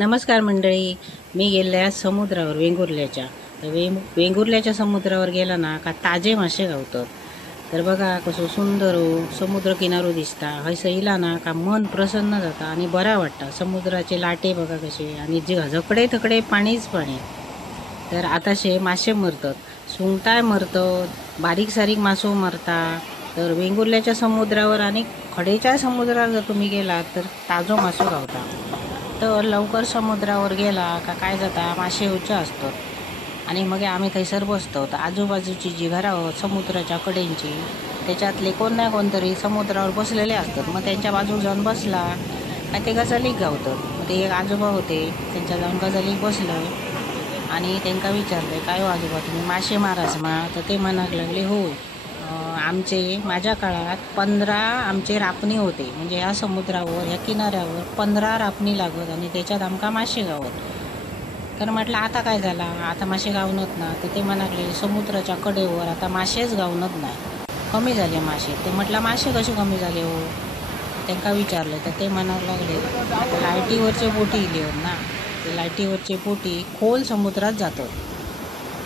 नमस्कार मंडळी. मी गेले आज समुद्रावर वेंगुर्ल्याच्या. तर वेंगुर्ल्याच्या समुद्रावर गेला ना का ताजे मासे गावतात. तर बघा कसं सुंदर समुद्र किनारो दिसता. हयसं इला ना का मन प्रसन्न जाता आणि बरा वाटता. समुद्राचे लाटे बघा कसे आणि जे झकडे थकडे पाणीच पाणी. तर आताशे मासे मरतात, सुंगटाय मरतात, बारीक सारीक मासो मरता. तर वेंगुर्ल्याच्या समुद्रावर आणि खडेच्या समुद्रावर जर तुम्ही गेलात तर ताजो मासो गावता. तर लवकर समुद्रावर गेला का काय जाता मासे उच्च असतात आणि मग आम्ही थंयसर बसतो. तर आजूबाजूची जी घरं आहोत समुद्राच्या कडेंची त्याच्यातले कोण ना कोणतरी समुद्रावर बसलेले असतात. मग त्यांच्या बाजूक जाऊन बसला का ते गजालीक गावतात. मग ते एक आजोबा होते, त्यांच्या जाऊन गजालीक बसलं आणि त्यांना विचारलं, काय हो आजोबा तुम्ही मासे मारास मा? तर ते म्हणाक लागले, हो माझ्या काळात 15 आमचे रापणी होते. म्हणजे ह्या समुद्रावर ह्या किनाऱ्यावर 15 रापणी लागत आणि त्याच्यात आमका मासे गावत. तर म्हटलं आता काय झाला, आता मासे गावनत ना? तर ते म्हणाले समुद्राच्या कडेवर आता मासेच गावनत नाही, कमी झाले मासे. ते म्हटलं मासे कसे कमी झाले हो? त्यांना विचारलं तर ते म्हणायला लागले, आता लाईटीवरचे बोटी इले ना, ते लाईटीवरचे बोटी खोल समुद्रात जातात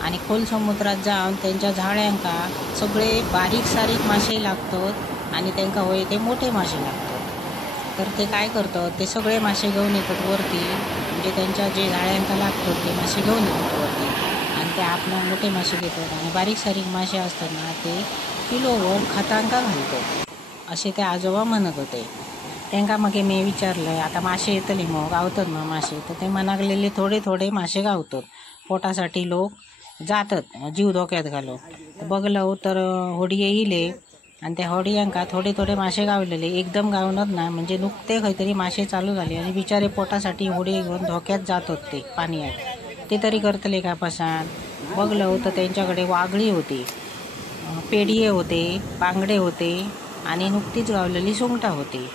आणि खोल समुद्रात जाऊन त्यांच्या झाड्यांका सगळे बारीक सारीक मासे लागतात आणि त्यांना होय ते मोठे मासे लागतात. तर ते काय करतात, ते सगळे मासे घेऊन येतात वरती. म्हणजे त्यांच्या जे झाड्यांका लागतात ते मासे घेऊन येतात वरती आणि ते आपलं मोठे मासे घेतात आणि बारीक सारीक मासे असतात ना ते किलोवर खतांका घालतात, असे ते आजोबा म्हणत होते. त्यांना मग मी विचारलं, आता मासे येतले मग गावतात मग मासे? तर ते म्हणागलेले थोडे थोडे मासे गावतात, पोटासाठी लोक जातात जीव धोक्यात घालो. तर बघलं तर होडये इले आणि त्या होडयांका थोडे थोडे मासे गावलेले, एकदम गावनच ना. म्हणजे नुकते काहीतरी मासे चालू झाले आणि बिचारे पोटासाठी होडे घेऊन धोक्यात जात होते ते पाण्यात. ते तरी करतले का पसान? बघलं तर त्यांच्याकडे वागळी होती, पेढिये होते, बांगडे होते आणि नुकतीच गावलेली सुंगटा होती.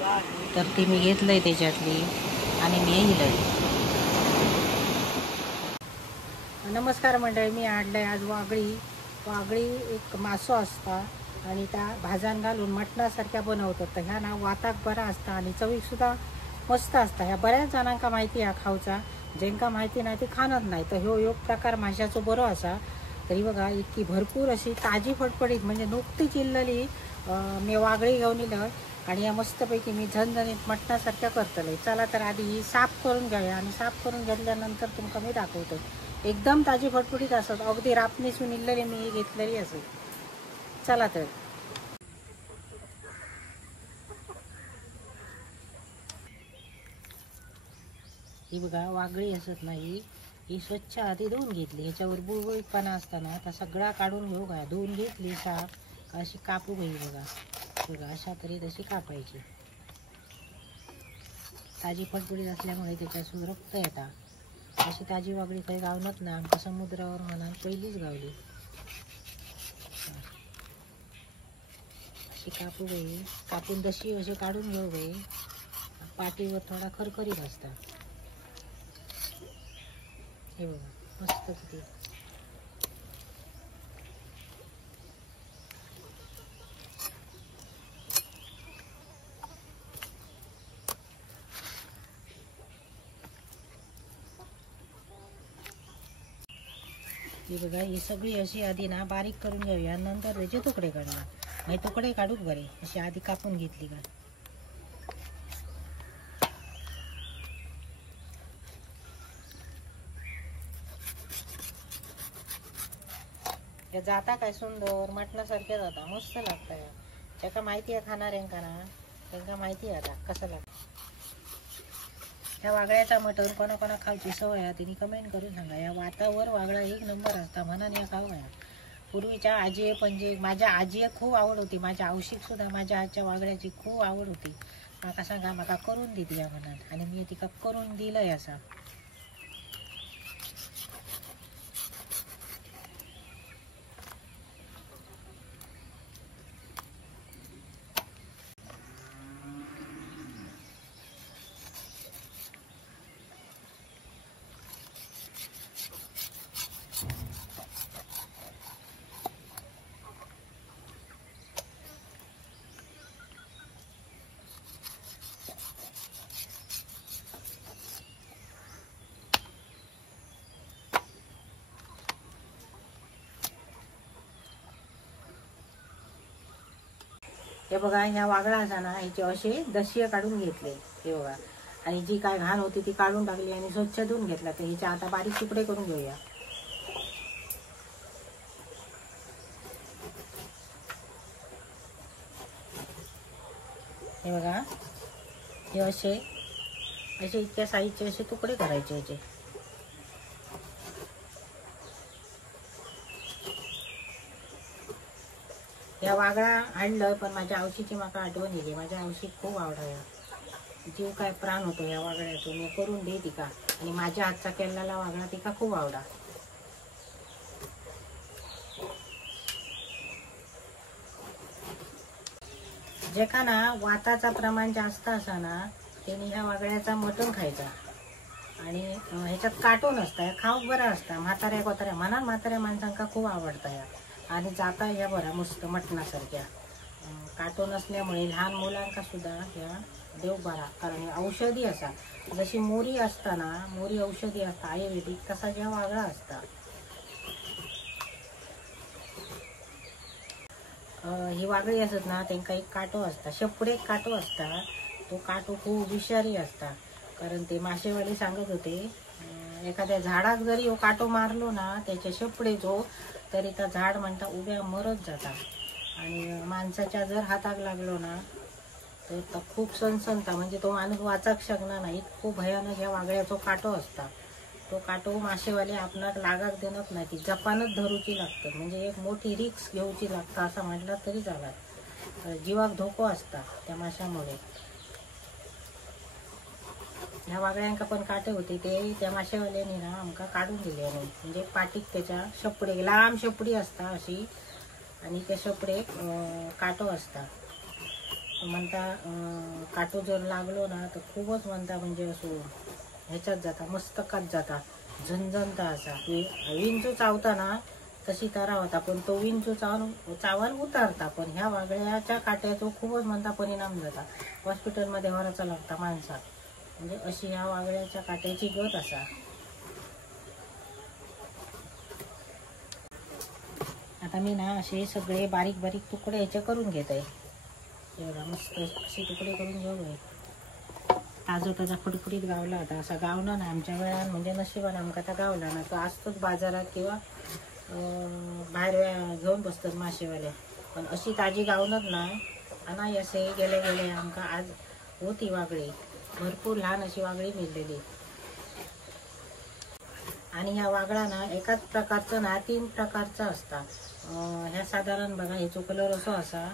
तर ती मी घेतलंय त्याच्यातली आणि मी येईलय. नमस्कार मंडळी. मी आणलंय आज वागळी. वागळी एक मासो असता आणि त्या भाजान घालून मटणासारख्या बनवतात. तर ह्या ना वाताक बरा असता आणि चवीक सुद्धा मस्त असता. ह्या बऱ्याच जणांका माहिती आहे खाऊचा, ज्यांका माहिती नाही ते खाणत नाही. तर ह्यो एक प्रकार माशाचो बरो असा. तरी बघा इतकी भरपूर अशी ताजी फटफडीत म्हणजे नुकती चिल्लली मी वागळी घेऊन येलं आणि या मस्तपैकी मी झणझणीत मटणासारख्या करतले. चला तर आधी ही साफ करून घ्यावी आणि साफ करून घेतल्यानंतर तुमका मी दाखवतो. एकदम ताजी फटफटीत असत, अगदी रापणीसून इल्लेली मी घेतलेली असत. चला तर. ही बघा वागळी असत नाही, ही स्वच्छ आधी धुवून घेतली. ह्याच्यावर बुळबुळीतपणा असताना आता सगळा काढून घेऊ का. धुवून घेतली साफ अशी कापू गई. बघा बघा अशा तरी तशी कापायची. ताजी फटफटीत असल्यामुळे त्याच्यातून रक्त येतात. अशी ताजी वागळी काही गावनत ना. आमच्या समुद्रावर म्हणा पहिलीच गावली. अशी कापू गई, कापून दशी अशी काढून घेऊ गई. पाठीवर थोडा खरखरीत असतात. हे बघा मस्त किती. ही बघा ही सगळी अशी आधी ना बारीक करून घ्यावी आणि नंतर त्याचे तुकडे काढणार. म्हणजे तुकडे काढूक बरे अशी आधी कापून घेतली का. जाता काय सुंदर मटणासारख्या जाता, मस्त लागता. ज्याका माहिती आहे खाणाऱ्यांका ना त्यांना माहिती आहे आता कसं लागतं. या वागळ्याचा मटण कोणा खाऊची सवय आहे तिने कमेंट करून सांगा. या वातावर वागळा एक नंबर असता, म्हणून या खाऊ नये. पूर्वीच्या आजी पणजे माझ्या आजीला खूप आवड होती, माझ्या औषध सुद्धा माझ्या आजच्या वागळ्याची खूप आवड होती. माका सांगा माका करून देत या म्हणून आणि मी तिका करून दिलंय असा. हे बघा ह्या वागळा असा ना ह्याचे असे दशिये काढून घेतले हे बघा, आणि जी काय घाण होती ती काढून टाकली आणि स्वच्छ धुवून घेतला. तर ह्याचे आता बारीक तुकडे करून घेऊया. हे बघा हे असे इतक्या साईजचे असे तुकडे करायचे ह्याचे. या वागळा आणलं पण माझ्या आवशीची माका आठवण येते. माझ्या आवशीक खूप आवडा, जीव काय प्राण होतो या वागळ्यातून. मी करून दे तिका, आणि माझ्या हातचा केलेला वागळा तिका खूप आवडा. जेका ना वाताचा प्रमाण जास्त असा ना त्यांनी ह्या वागळ्याचा मटण खायचा, आणि ह्याच्यात काटून असता खाऊक बरा असता. म्हाताऱ्या कोताऱ्या म्हणा म्हाताऱ्या माणसांका खूप आवडता या, आणि जाता ह्या बरा मस्त मटणासारख्या. काटून असल्यामुळे लहान मुलांका सुद्धा ह्या देव बरा, कारण औषधी असा. जशी मोरी असता ना, मोरी औषधी असता आयुर्वेदिक, तसा ह्या वागळा असता. ही वागळी असत ना त्यांना एक काटो असता, शेपडे काटो असता. तो काटो खूप विषारी असता, कारण ते मासेवाले सांगत होते एखाद्या झाडाक जरी हो काटो मारलो ना त्याच्या शेपडेचो, तरी त्या झाड म्हणता उभ्या मरत जाता. आणि माणसाच्या जर हाताक लागलो ना तर खूप सणसणता, म्हणजे तो माणूस वाचक शकणार नाही, खूप भयानक ह्या वागळ्याचो काटो असता. तो काटो मासेवाले आपणाक लागाक देणत नाही, ती जपानच धरूची लागतं. म्हणजे एक मोठी रिक्स घेऊची लागतं असं म्हटलं तरी चालत. जीवाक धोको असता त्या माशामुळे. ह्या वागळ्यांका पण काटे होते ते त्या मासेवाल्याने ना आमका काढून दिले, म्हणजे पाटीक त्याच्या शेपडे लांब शेपडी असता अशी, आणि त्या शेपडे काटो असता. म्हणता काटो जर लागलो ना तर खूपच म्हणता म्हणजे असो ह्याच्यात जाता, मस्तकात जाता, झणझणता असा. विंचू चावता ना तशी तरा होता, पण तो विंचू चावून उतारता. पण ह्या वागळ्याच्या काट्याचा खूपच म्हणता परिणाम जाता, हॉस्पिटलमध्ये व्हायचा लागता माणसात. म्हणजे अशी ह्या वागळ्याच्या काट्याची गत असा. आता मी ना असे सगळे बारीक बारीक तुकडे ह्याचे करून घेत आहे. एवढा मस्त असे तुकडे करून घेऊ. ताजो ताजा फडफडीत गावला होता, असा गावला ना आमच्या वेळान, म्हणजे नशिबान आमका आता गावला ना. तो असतोच बाजारात किंवा बाहेर घेऊन बसतात मासेवाले, पण अशी ताजी गावनच ना आणि असे गेले गेले आमका आज होती वागळी, भरपूर लहान अशी वागळी मिळलेली. आणि ह्या वागळा ना एकाच प्रकारचं ना 3 प्रकारचा असता. ह्या साधारण बघा ह्याचो कलर असो असा,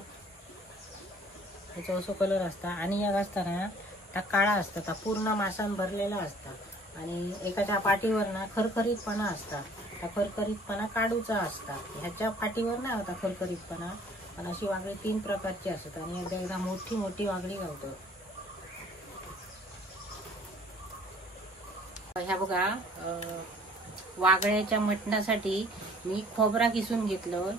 ह्याचो असो कलर असता, आणि ह्या असताना त्या काळा असता, त्या पूर्ण मासान भरलेला असता. आणि एखाद्या पाठीवर ना खरखरीतपणा असता, त्या खरखरीतपणा काढूचा असता. ह्याच्या पाठीवर नाही होता खरखरीतपणा, पण अशी वागळी 3 प्रकारची असतात. आणि एकदा मोठी मोठी वागळी गावतो. ह्या बघा वागळ्याच्या मटणासाठी मी खोबरा किसून घेतलं,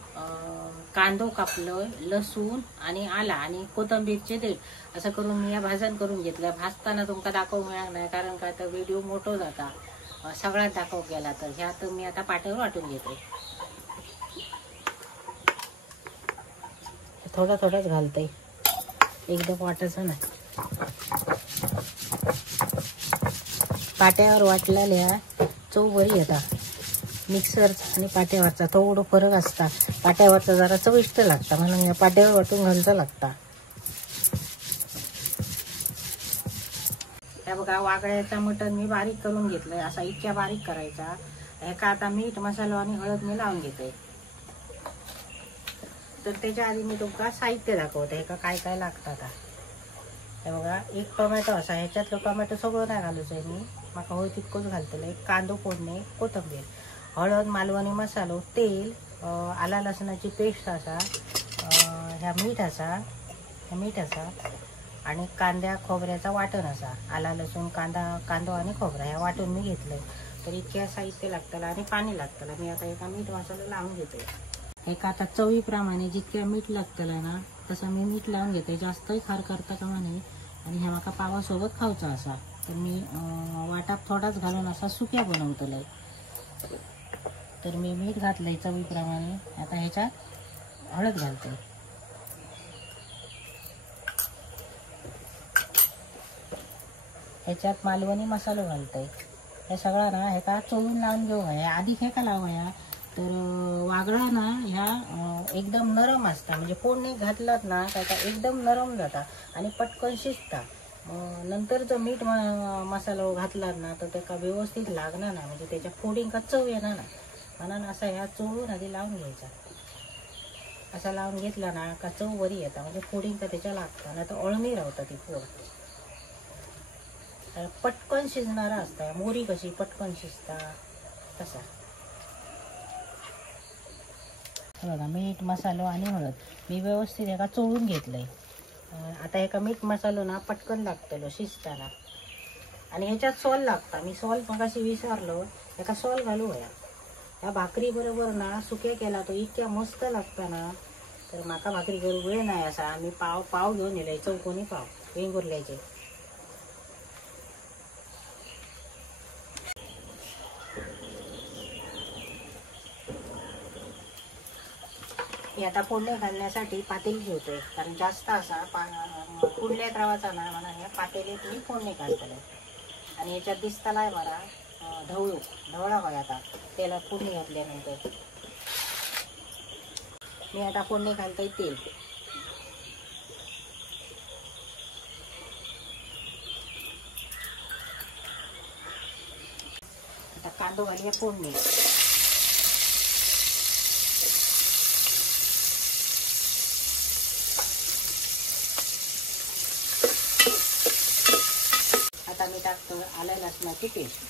कांदो कापलं, लसूण आणि आला आणि कोथिंबीरचे देठ असं करून मी या भाजण करून घेतलं. भाजताना तुमका दाखवू मिळणार नाही, कारण का तर व्हिडिओ मोठो जाता, सगळ्यात दाखव गेला तर. ह्यात मी आता पाट्यावर वाटून घेते. थोडं थोडंच घालते, एकदम वाटायचं नाही. पाट्यावर वाटलेल्या चव बरी येता. मिक्सरचा आणि पाट्यावरचा थोडं फरक असता. पाट्यावरचा जरा चविष्ट लागता, म्हणून या पाट्यावर वाटून घालता लागता. त्या बघा वागळ्याचा मटण मी बारीक करून घेतलंय, असा इतक्या बारीक करायचा. ह्याका आता मीठ मसाला आणि हळद मी लावून घेते. तर त्याच्या आधी मी तुमका साहित्य दाखवते ह्याका काय काय लागतं. आता हे बघा एक टोमॅटो असा, ह्याच्यातलं टोमॅटो सगळं नाही घालूचं आहे मी, माका होय तितकंच घालतलं. एक कांदो फोडणे, कोथिंबीर, हळद, मालवणी मसालो, तेल, आला लसणाची पेस्ट असा, ह्या मीठ असा, आणि कांद्या खोबऱ्याचा वाटण असा. आला लसूण कांदो आणि खोबरा ह्या वाटून मी घेतलंय. तर इतक्या साहित्य लागतं आणि पाणी लागतं. मी आता एका मीठ मसाला लावून घेते. एका आता चवीप्रमाणे जितक्या मीठ लागतं ना तसं मी मीठ लावून घेते. जास्तही खार करता कामा नाही, आणि ह्या माका पावासोबत खाऊचा असा. तर मी वाटात थोडाच घालून असा सुक्या बनवतलंय. तर मी मीठ घातलंय चवीप्रमाणे. आता ह्याच्यात हळद घालते. ह्याच्यात मालवणी मसालो घालतोय. हे सगळा ना हे का चोळून लावून घेऊ. आधी हे का लावूया तर वागळा ना ह्या एकदम नरम असता, म्हणजे फोडणी घातलात ना त्याचा एकदम नरम जाता आणि पटकन शिजता. नंतर जर मीठ मसाला घातलात ना तर त्याला व्यवस्थित लागणार ना, म्हणजे त्याच्या फोडींका चव येणार ना. म्हणून असा ह्या चोळून आधी लावून घ्यायचा. असा लावून घेतला ना का चव बरी येता, म्हणजे फोडींका त्याच्या लागता ना तर अळणी राहता ती फोड. पटकन शिजणारा असता. मोरी कशी पटकन शिजता तसा. बघा मीठ मसालो आणि हळद मी व्यवस्थित एका चोळून घेतलंय. आता एका मीठ मसालो ना पटकन लागतलो शिजताना. आणि ह्याच्यात सॉल लागता. मी सॉल मगाशी विसरलो, एका सॉल घालू या. या भाकरी बरोबर ना सुक्या केला तो इतक्या मस्त लागता ना. तर माका भाकरी करू वेळ नाही असा आम्ही पाव घेऊन येले, चौकोनी पाव वेंगुर्ल्याचे. मी आता फोडणी घालण्यासाठी पातेली ठेवतोय, कारण जास्त असा कुंडल्यात रवाचा ना म्हणा या पातेलीत मी फोडणी घालतले. आणि याच्यात दिसतालाय मला ढवळा होय. आता त्याला फोडणी घातल्यानंतर मी आता फोडणी घालतोय तेल. आता कांदो घालूया फोडणी. आता मी टाकतो आलं लसणाची पेस्ट.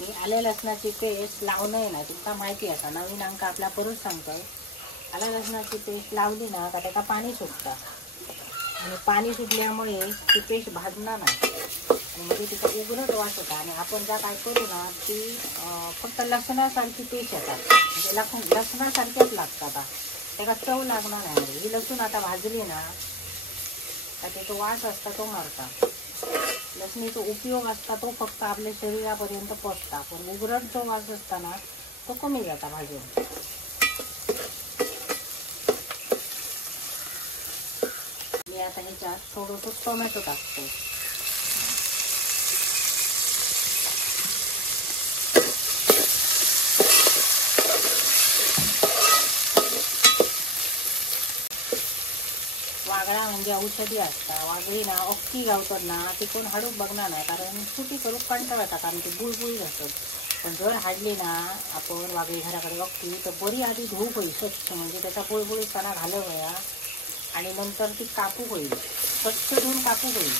मी आलं लसणाची पेस्ट लावणं ना तुमका माहिती असा, नवीन अंक आपला परत सांगतोय. आलं लसणाची पेस्ट लावली ना का त्याचा पाणी सुटतं, आणि पाणी सुटल्यामुळे ती पेस्ट भाजणार नाही आणि म्हणजे तिचा उघडट वास होता. आणि आपण ज्या काय करू ना ती फक्त लसणासारखी पेस्ट येतात, म्हणजे लसणासारख्याच लागतात. त्याला चव लागणार नाही. ही लसूण आता भाजली ना का त्याचा वास असता तो मारता. लसणीचा उपयोग असता तो फक्त आपल्या शरीरापर्यंत पोचता, पण उघडट जो वास असता ना तो कमी जाता भाजून. मी आता ह्याच्यात थोडंसं टोमॅटो टाकतो. वागळा म्हणजे औषधी असता. वागळी ना अख्खी गावतात ना ती कोण हाडूक बघणार नाही, कारण सुटी करून कंटाळतात कारण ती बुळबुळी असतात. पण जर हाडली ना आपण वागळी घराकडे अख्खी तर बरी आधी धूप होईल स्वच्छ, म्हणजे त्याचा बुळबुळीपणा घालव वया. आणि नंतर ती कापू होईल, स्वच्छ धुवून कापू होईल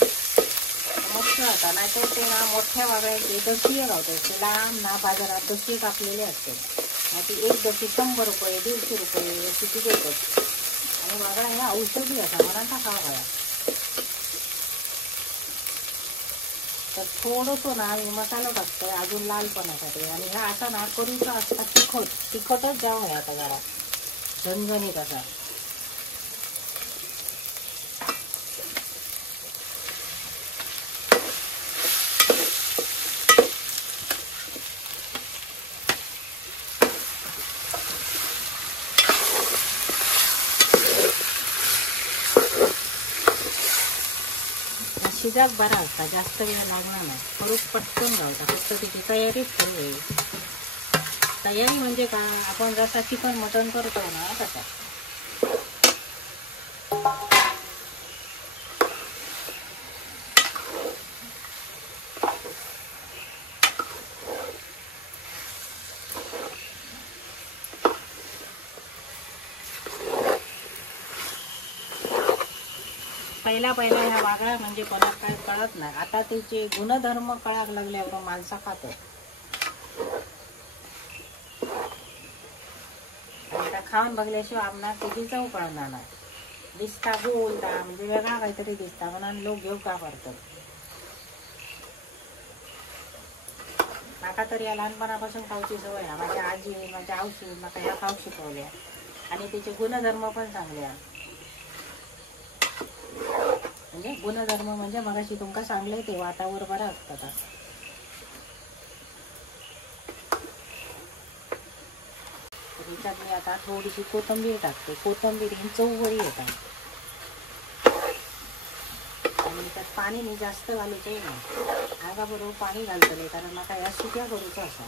मस्त होता. नाहीतर ते ना मोठ्या वागळ्याचे दशीये गावतात. ते लांब ना बाजारात दशी कापलेले असतात. मग ती एक दशी 100 रुपये 150 रुपये अशी ती देतात. आणि वागळा ह्या औषधी असा म्हणून टाकावा हवा. तर थोडंसं ना मी मसाला टाकतोय अजून लालपणासाठी. आणि ह्या असा ना करूचा असता तिखटच द्यावं आहे आता जरा झणझणीत असा. शिजाक बरा असता, जास्त वेळ लागणार नाही. करूक पटकन गावता, फक्त तिची तयारीच करू होईल. तयारी म्हणजे का आपण जसा चिकन मटन करतो ना तसा. पहिला ह्या वागळा म्हणजे कोणाला काय कळत नाही. आता त्याचे गुणधर्म कळाक लागल्यावर माणसा खातो. आता खाऊन बघल्याशिवाय आम्हाला त्याची चव कळणार नाही. दिसता गोलता म्हणजे वेगळा काहीतरी दिसता म्हणून लोक घेऊ का करतात. माका तर या लहानपणापासून खाऊची सवय आहे. माझ्या आजी माझ्या आवशी माका ह्या खाऊ शिकवल्या आणि त्याचे गुणधर्म पण चांगले. म्हणजे गुणधर्म म्हणजे मगाशी तुमका सांगले ते वातावर बरं असतात. त्याच्यात मी आता थोडीशी कोथिंबीर टाकते. कोथिंबीर ही चव बरी येतात. आणि त्यात पाणी मी जास्त घालूचंय ना, आगा बरोबर पाणी घालतले कारण म्हाका ह्या सुक्या करूचो असा.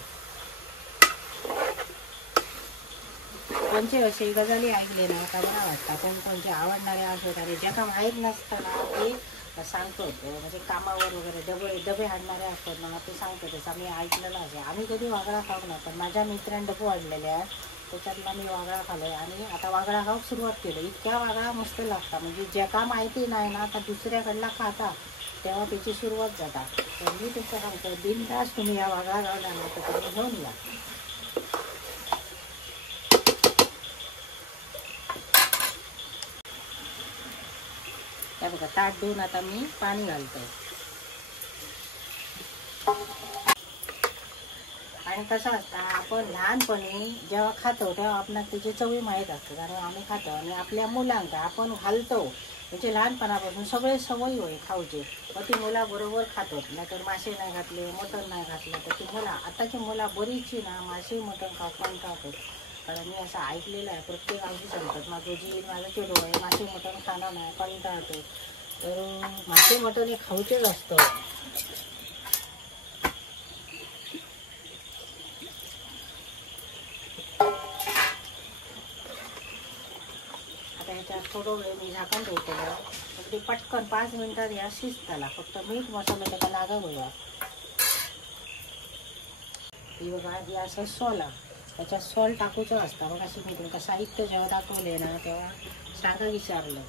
कोणचे असे गजाली ऐकले ना का मला वाटतं कोण कोणचे आवडणारे असत आणि ज्याका माहीत नसताना ते सांगतो. म्हणजे कामावर वगैरे डबे हाडणारे असतात ना ते सांगतातच. आम्ही ऐकलेलं असे. आम्ही कधी वागळा खाऊ ना, पण माझ्या मित्रांनी डबू वाढलेले आहेत त्याच्यातला मी वागळा खाल्लोय आणि आता वागळा खाऊक सुरुवात केली. इतक्या वागळा मस्त लागता म्हणजे ज्याका माहिती नाही ना आता दुसऱ्याकडला खाता तेव्हा त्याची सुरुवात जाता. तर मी तुमचं सांगतो बिनधास्त तुम्ही या वागळा गावला ना तर तुम्ही घेऊन या. त्या बघा ताट धुवून आता मी पाणी घालतोय. आणि कसं असतं आपण लहानपणी जेव्हा खातो तेव्हा आपणाला त्याची चवी माहीत असते कारण आम्ही खातो आणि आपल्या मुलांका आपण घालतो म्हणजे लहानपणापासून सगळे सवयी होय खाऊचे. मग ती मुला बरोबर खातो. नाहीतर मासे नाही घातले मटण नाही घातलं तर ती मुला आताची मुला बरीचशी ना मासे मटण कंटाळतात. कारण मी असं ऐकलेलं आहे प्रत्येक आमची सांगतात माझं जी माझं चेडू आहे मासे मटण खाणं नाही कंटाळतो. तर मासे मटण हे खाऊचेच असतं. थोडं वेळ मी झाकण ठेवतो. अगदी पटकन 5 मिनिटात या शिजताला फक्त मीठ मसाला त्याला लागा बघा. ही बघा ही असं सोला त्याच्यात सॉल टाकूचं असतं. मग अशी मी तुमका साहित्य जेव्हा दाखवले ना तेव्हा सांगा विचारलं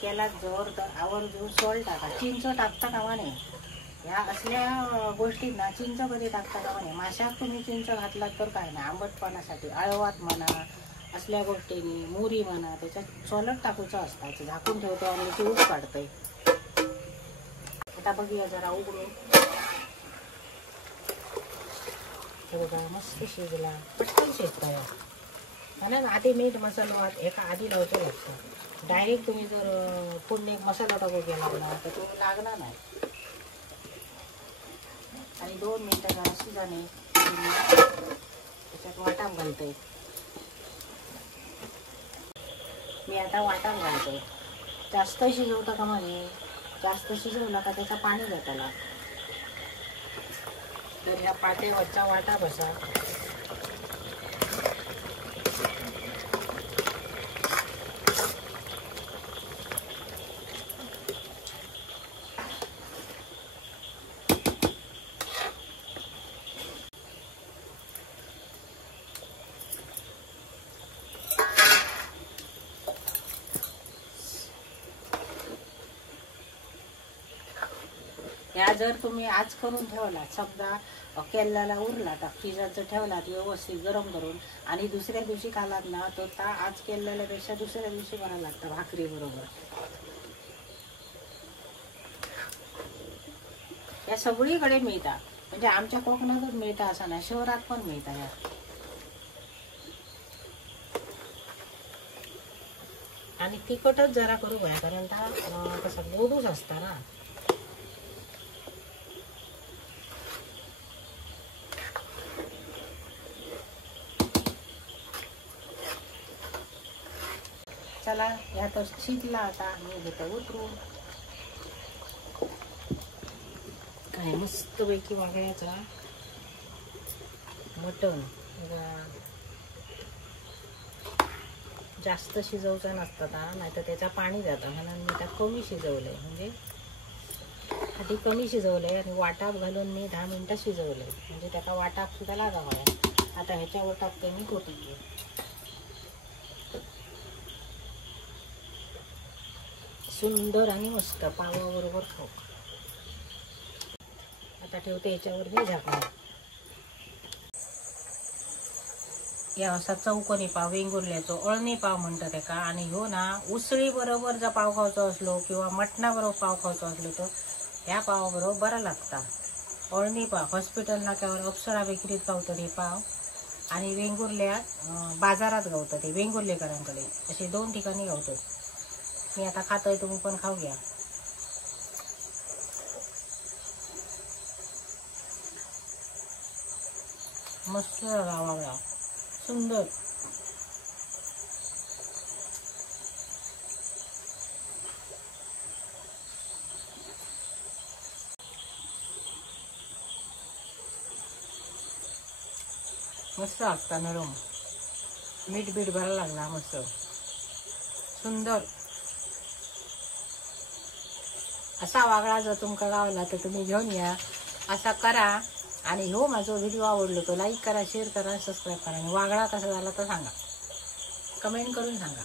त्याला जोर तर आवर्जून सॉल टाका. चिंच टाकता कामा नाही. ह्या असल्या गोष्टींना चिंच कधी टाकता कामा नाही. माशात तुम्ही चिंच घातलात तर काय नाही आंबटपणासाठी अळवात म्हणा असल्या गोष्टींनी मुरी म्हणा त्याच्यात सोलट टाकूचं असतं. झाकून ठेवतो आणि ते ऊब काढतंय. आता बघूया जरा उघडून. बघा मस्त शिजला पटकन शिजतोय. म्हणून आधी मीठ मसाला एका आधी लावतो लागतं. डायरेक्ट तुम्ही जर पुढे मसाला टाकू गेला ना तर तो लागणार नाही. आणि 2 मिनिटं जरा शिजाने त्याच्यात वाटाण घालतोय. मी आता वाटाण घालतोय. जास्त शिजवता का म्हणे जास्त शिजवला का त्याचा पाणी जाताला. तर ह्या पाट्यावरचा वाटा बसा. ह्या जर तुम्ही आज करून ठेवला समजा केल्याला उरला तर फ्रीजरचं ठेवलात व्यवस्थित गरम करून आणि दुसऱ्या दिवशी खालात ना तर आज केलेल्यापेक्षा दुसऱ्या दिवशी बनायला लागतं भाकरी बरोबर. या सगळीकडे मिळतात म्हणजे आमच्या कोकणातच मिळतं असं नाही शहरात पण मिळतात या. आणि तिखटच जरा करू काय कारण कसं गोडूच असता ना. चला ह्यात शिजला आता मी घेतो उतरून. काय मस्तपैकी वागळ्याचा मटण. जास्त शिजवचा नसतं ना नाहीतर त्याचा पाणी जातं म्हणून मी त्यात कमी शिजवलंय. म्हणजे आधी कमी शिजवलंय आणि वाटाप घालून मी 10 मिनिटं शिजवलंय म्हणजे त्याचा वाटाप सुद्धा लागावा. आता ह्याच्यावर टाकते मी कोथिंबीर. सुंदर आणि मस्त पावाबरोबर खाऊ. आता ठेवते याच्यावर मी झाकण. या असा चौकोनी पाव वेंगुर्ल्याचो अळणी पाव म्हणतात त्याका. आणि ह्यो ना उसळी बरोबर जर पाव खावचो असलो किंवा मटणा बरोबर पाव खावचो असलो तर ह्या पावाबरोबर बरा लागता. अळणी पाव हॉस्पिटल नाक्यावर अप्सरा बेकरीत गावतात हे पाव आणि वेंगुर्ल्यात बाजारात गावतात हे वेंगुर्लेकरांकडे. असे 2 ठिकाणी गावतात. मी आता खातोय तुम्ही पण खाऊ घ्या. मस्त वागळा सुंदर. मस्त असता नरम, मीठ बीठ भरायला लागला मस्त सुंदर असा वागळा जर तुमका गावला तर तुम्ही घेऊन या, असा करा. आणि हो माझा व्हिडिओ आवडलो तो लाईक करा, शेअर करा, सबस्क्राईब करा. आणि वागळा कसा झाला तर सांगा, कमेंट करून सांगा.